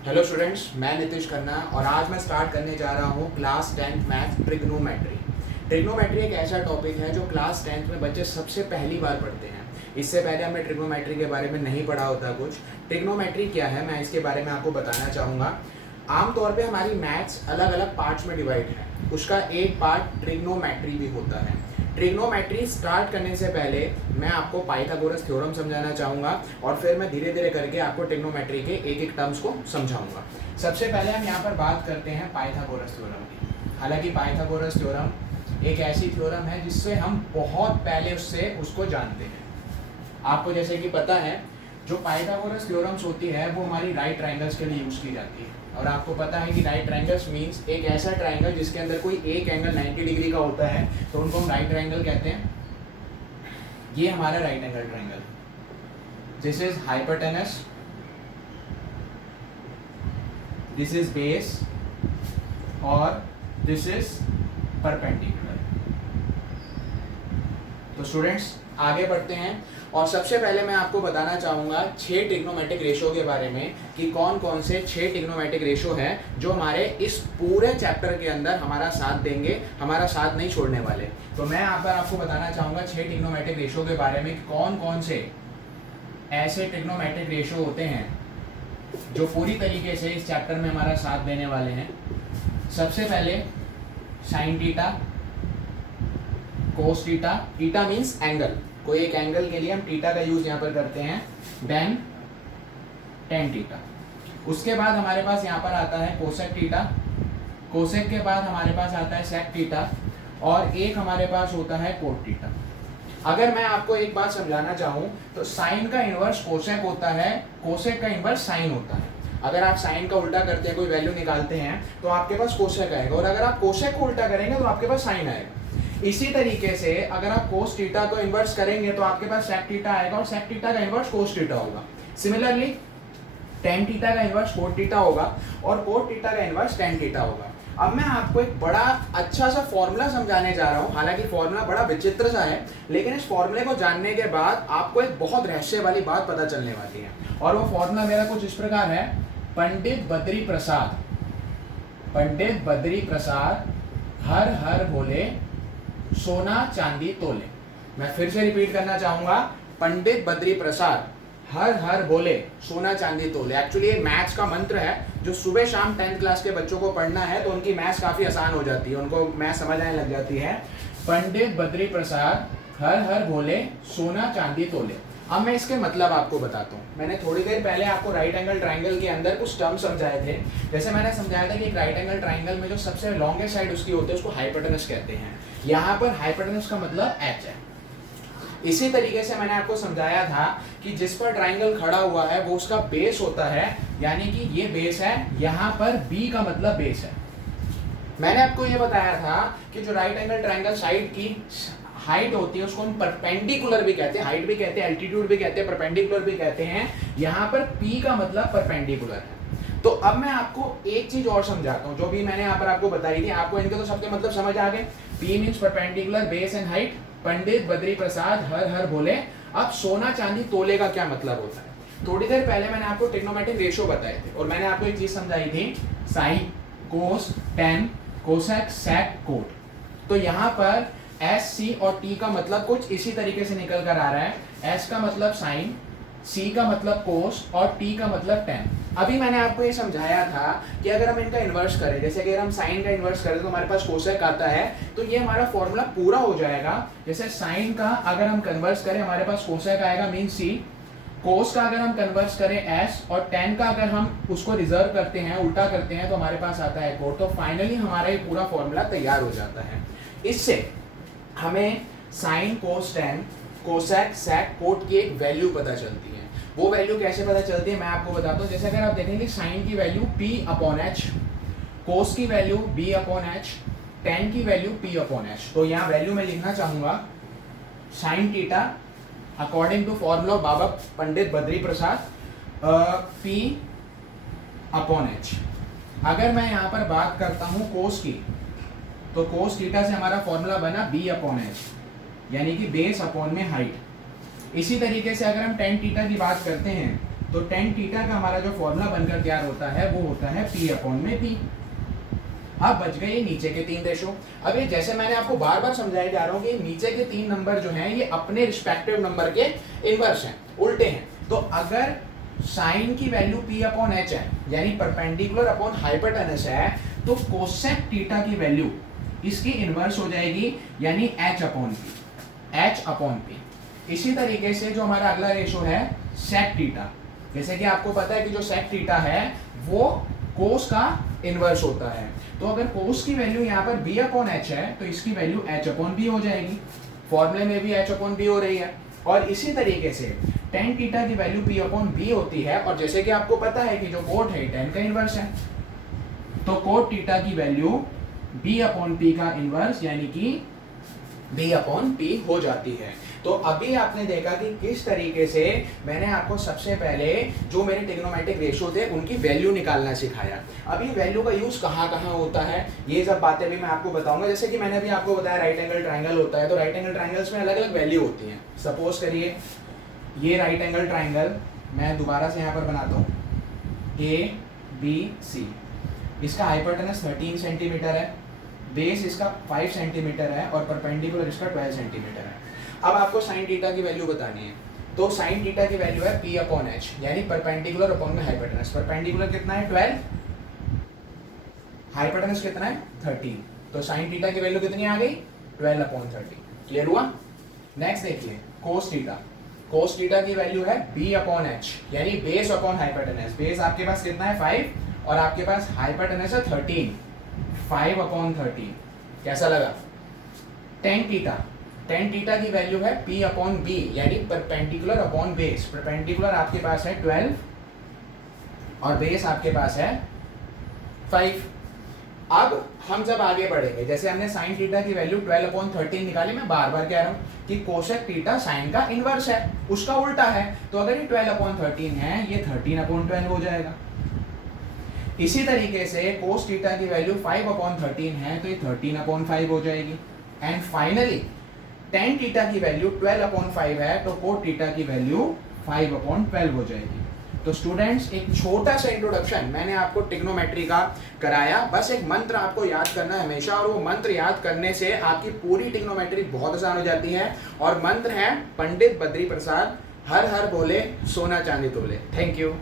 Hello students, मैं नितिश खन्ना और आज मैं स्टार्ट करने जा रहा हूँ class 10th math trigonometry. Trigonometry एक ऐसा टॉपिक है जो क्लास 10th में बच्चे सबसे पहली बार पढ़ते हैं। इससे पहले हमें ट्रिग्नोमेट्री के बारे में नहीं पढ़ा होता कुछ। ट्रिग्नोमेट्री क्या है, मैं इसके बारे में आपको बताना चाहूँगा। आमतौर पे हमारी मैथ्स अलग अलग पार्ट्स में डिवाइड है, उसका एक पार्ट ट्रिग्नोमेट्री भी होता है। ट्रिग्नोमेट्री स्टार्ट करने से पहले मैं आपको पाइथागोरस थ्योरम समझाना चाहूँगा और फिर मैं धीरे धीरे करके आपको ट्रिग्नोमेट्री के एक एक टर्म्स को समझाऊंगा। सबसे पहले हम यहाँ पर बात करते हैं पाइथागोरस थ्योरम की। हालांकि पाइथागोरस थ्योरम एक ऐसी थ्योरम है जिससे हम बहुत पहले उसको जानते हैं। आपको जैसे कि पता है, जो पाइथागोरस थ्योरम्स होती है वो हमारी राइट ट्राइंगल्स के लिए यूज़ की जाती है। और आपको पता है कि राइट ट्राइंगल्स मींस एक ऐसा ट्राइंगल जिसके अंदर कोई एक एंगल 90 डिग्री का होता है, तो उनको हम राइट ट्राइंगल कहते हैं। ये हमारा right angle triangle, this is hypotenuse, this is base और दिस इज परपेंडिकुलर। तो स्टूडेंट्स आगे बढ़ते हैं और सबसे पहले मैं आपको बताना चाहूँगा 6 ट्रिग्नोमेट्रिक रेशो के बारे में कि कौन कौन से 6 ट्रिग्नोमेट्रिक रेशो हैं जो हमारे इस पूरे चैप्टर के अंदर हमारा साथ देंगे, हमारा साथ नहीं छोड़ने वाले। तो मैं यहाँ पर आपको बताना चाहूँगा 6 ट्रिग्नोमेट्रिक रेशो के बारे में कि कौन कौन से ऐसे ट्रिग्नोमेट्रिक रेशो होते हैं जो पूरी तरीके से इस चैप्टर में हमारा साथ देने वाले हैं। सबसे पहले sine theta, cos theta, theta means angle, कोई एक एंगल के लिए हम थीटा का यूज यहाँ पर करते हैं। Then tan theta. उसके बाद हमारे पास यहाँ पर आता है कोसेक थीटा, कोसेक के बाद हमारे पास आता है सेक थीटा और एक हमारे पास होता है कोट थीटा। अगर मैं आपको एक बात समझाना चाहूँ तो साइन का इन्वर्स कोसेक होता है, कोसेक का इन्वर्स साइन होता है। अगर आप साइन का उल्टा करते हैं, कोई वैल्यू निकालते हैं तो आपके पास कोसेक आएगा, और अगर आप कोसेक को उल्टा करेंगे तो आपके पास साइन आएगा। इसी तरीके से अगर आप कोस थीटा को इन्वर्स करेंगे तो आपके पास सेक थीटा आएगा और सेक थीटा का इन्वर्स कोस थीटा होगा। सिमिलरली टेन थीटा का इन्वर्स कोट थीटा होगा और कोट थीटा का इन्वर्स टेन थीटा होगा। अब मैं आपको एक बड़ा अच्छा सा फॉर्मूला समझाने जा रहा हूँ। हालांकि फॉर्मूला बड़ा विचित्र सा है, लेकिन इस फॉर्मूले को जानने के बाद आपको एक बहुत रहस्य वाली बात पता चलने वाली है। और वो फॉर्मूला मेरा कुछ इस प्रकार है। पंडित बद्री प्रसाद, पंडित बद्री प्रसाद हर हर बोले सोना चांदी तोले। मैं फिर से रिपीट करना चाहूंगा, पंडित बद्री प्रसाद हर हर बोले सोना चांदी तोले। एक्चुअली ये मैथ्स का मंत्र है जो सुबह शाम 10th क्लास के बच्चों को पढ़ना है तो उनकी मैथ्स काफी आसान हो जाती है, उनको मैथ्स समझ आने लग जाती है। पंडित बद्री प्रसाद हर हर बोले सोना चांदी तोले। अब मैं इसके मतलब आपको बताता हूँ। मैंने थोड़ी देर पहले आपको राइट एंगल ट्राइंगल के अंदर कुछ टर्म समझाए थे। जैसे मैंने समझाया था कि एक राइट एंगल ट्राइंगल में जो सबसे लॉन्गेस्ट साइड उसकी होती है उसको हाइपोटेनस कहते हैं। यहाँ पर हाइपोटेनस का मतलब एच है। इसी तरीके से मैंने आपको समझाया था कि जिस पर ट्राइंगल खड़ा हुआ है वो उसका बेस होता है, यानी कि ये बेस है, यहाँ पर बी का मतलब बेस है। मैंने आपको ये बताया था कि जो राइट एंगल ट्राइंगल साइड की हाइट होती है उसको हम परपेंडिकुलर भी कहते हैं, हाइट भी कहते हैं, एल्टीट्यूड भी कहते हैं, परपेंडिकुलर भी कहते हैं। यहाँ पर P का मतलब परपेंडिकुलर है। तो अब मैं आपको एक चीज और समझाता हूँ जो भी मैंने यहाँ पर आपको बताई थी। आपको इनके तो सबके मतलब समझ आ गए। P means perpendicular, base and height. Pandit Badri Prasad हर हर बोले। अब सोना चांदी तोले का क्या मतलब होता है? थोड़ी देर पहले मैंने आपको ट्रिग्नोमेट्रिक रेशो बताए थे और मैंने आपको एक चीज समझाई थी, साइन, कोस, टेन, कोसेक, सेक, कोट। तो यहाँ पर एस, सी और टी का मतलब कुछ इसी तरीके से निकल कर आ रहा है। एस का मतलब साइन, सी का मतलब कोस और टी का मतलब टेन। अभी मैंने आपको ये समझाया था कि अगर हम इनका इन्वर्स करें, जैसे अगर हम साइन का इन्वर्स करें तो हमारे पास कोसेक आता है, तो ये हमारा फॉर्मूला पूरा हो जाएगा। जैसे साइन का अगर हम कन्वर्स करें हमारे पास कोसेक आएगा मीन सी, कोस का अगर हम कन्वर्स करें एस और टेन का अगर हम उसको रिजर्व करते हैं, उल्टा करते हैं तो हमारे पास आता है कोट। तो फाइनली हमारा ये पूरा फॉर्मूला तैयार हो जाता है। इससे हमें साइन, कोस, टेन, कोसेक, सेक, कोट की एक वैल्यू पता चलती है। वो वैल्यू कैसे पता चलती है मैं आपको बताता हूँ। जैसे अगर आप देखेंगे साइन की value P upon H, cos की value B upon H, tan की वैल्यू P अपॉन एच। तो यहाँ वैल्यू मैं लिखना चाहूंगा sine theta according to formula Baba Pandit Badri Prasad P upon H. अगर मैं यहाँ पर बात करता हूँ कोस की, तो कोस थीटा से हमारा फॉर्मूला बना B अपॉन एच, यानी कि बेस अपॉन में हाइट। इसी तरीके से अगर हम टेन थीटा की बात करते हैं तो टेन थीटा का हमारा जो फॉर्मूला बनकर तैयार होता है वो होता है P अपॉन में P। अब बच गए ये नीचे के 3 रेशो। अब ये जैसे मैंने आपको बार बार समझाया जा रहा हूँ कि नीचे के 3 नंबर जो हैं ये अपने रिस्पेक्टिव नंबर के इनवर्स हैं, उल्टे हैं। तो अगर साइन की वैल्यू P अपॉन H है यानी परपेंडिकुलर अपॉन हाइपोटेनस है, तो कोसेक थीटा की वैल्यू इसकी इनवर्स हो जाएगी यानी H upon P, H upon P। इसी तरीके से जो हमारा अगला रेशो है सेक थीटा, जैसे कि आपको पता है कि जो सेक थीटा है वो कोस का इनवर्स होता है। तो अगर कोस की वैल्यू यहाँ पर b अपॉन h है तो इसकी वैल्यू h अपॉन b हो जाएगी। फॉर्मूले में भी h अपॉन b हो रही है। और इसी तरीके से टेन थीटा की वैल्यू p अपॉन b होती है, और जैसे कि आपको पता है कि जो कोट है टेन का इनवर्स है, तो कोट थीटा की वैल्यू b अपॉन p का इनवर्स यानी कि b अपॉन p हो जाती है। तो अभी आपने देखा कि किस तरीके से मैंने आपको सबसे पहले जो मेरे ट्रिग्नोमेट्रिक रेशियो थे उनकी वैल्यू निकालना सिखाया। अभी वैल्यू का यूज कहाँ कहाँ होता है ये सब बातें भी मैं आपको बताऊंगा। जैसे कि मैंने अभी आपको बताया राइट एंगल ट्राइंगल होता है, तो राइट एंगल ट्राइंगल्स में अलग अलग वैल्यू होती हैं। सपोज करिए ये राइट एंगल ट्राइंगल मैं दोबारा से यहाँ पर बनाता हूँ ABC, इसका हाइपोटेनस 13 सेंटीमीटर है, बेस इसका 5 सेंटीमीटर है और परपेंडिकुलर इसका 12 सेंटीमीटर है। अब आपको साइन थीटा की वैल्यू बतानी है, तो साइन थीटा की वैल्यू है P अपॉन H यानी परपेंडिकुलर अपॉन में हाइपोटेनस। परपेंडिकुलर कितना है 12, हाइपोटेनस कितना है 13, तो साइन थीटा की वैल्यू कितनी आ गई 12 अपॉन 13। क्लियर हुआ? नेक्स्ट देखिए कोस थीटा। कोस थीटा की वैल्यू है B अपॉन H यानी बेस अपॉन हाइपोटेनस। बेस आपके पास कितना है 5 और आपके पास हाइपोटेनस है 13, 5 अपॉन 13। कैसा लगा? टेन थीटा, टेन थीटा की वैल्यू है P अपॉन B यानी परपेंडिकुलर अपॉन बेस। परपेंडिकुलर आपके पास है 12 और बेस आपके पास है 5। अब हम जब आगे बढ़ेंगे, जैसे हमने साइन थीटा की वैल्यू 12 अपॉन 13 निकाली, मैं बार बार कह रहा हूँ कि कोसेक थीटा साइन का इनवर्स है, उसका उल्टा है। तो अगर ये 12 अपॉन 13 है ये 13 अपॉन 12 हो जाएगा। इसी तरीके से कोस थीटा की वैल्यू 5 अपॉन 13 है तो ये 13 अपॉन 5 हो जाएगी। एंड फाइनली टेन थीटा की वैल्यू 12 अपॉन 5 है तो कोट थीटा की वैल्यू 5 अपॉन 12 हो जाएगी। तो स्टूडेंट्स एक छोटा सा इंट्रोडक्शन मैंने आपको ट्रिग्नोमेट्री का कराया। बस एक मंत्र आपको याद करना है हमेशा, और वो मंत्र याद करने से आपकी पूरी ट्रिग्नोमेट्री बहुत आसान हो जाती है। और मंत्र है पंडित बद्री प्रसाद, हर हर बोले सोना चांदी तोले। Thank you.